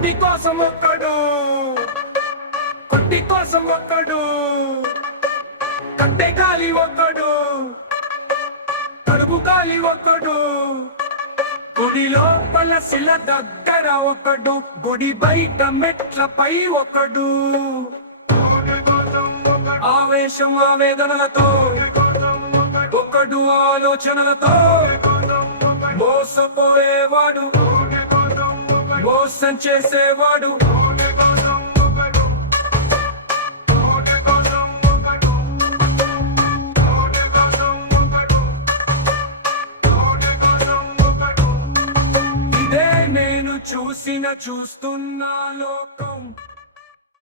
కొట్టి కోసం ఒక్కడు, కొట్టి కోసం ఒక్కడు, కట్టె గాలి ఒక్కడు, కడుపు గాలి ఒక్కడు, గుడి లోపల శిల దగ్గర ఒకడు, గుడి బయట మెట్లపై ఒకడు. ఆవేశం ఆవేదనలతో ఒకడు, ఆలోచనలతో మోసపోయేవాడు, మోసం చేసేవాడు. ఇదే నేను చూస్తున్న లోకం.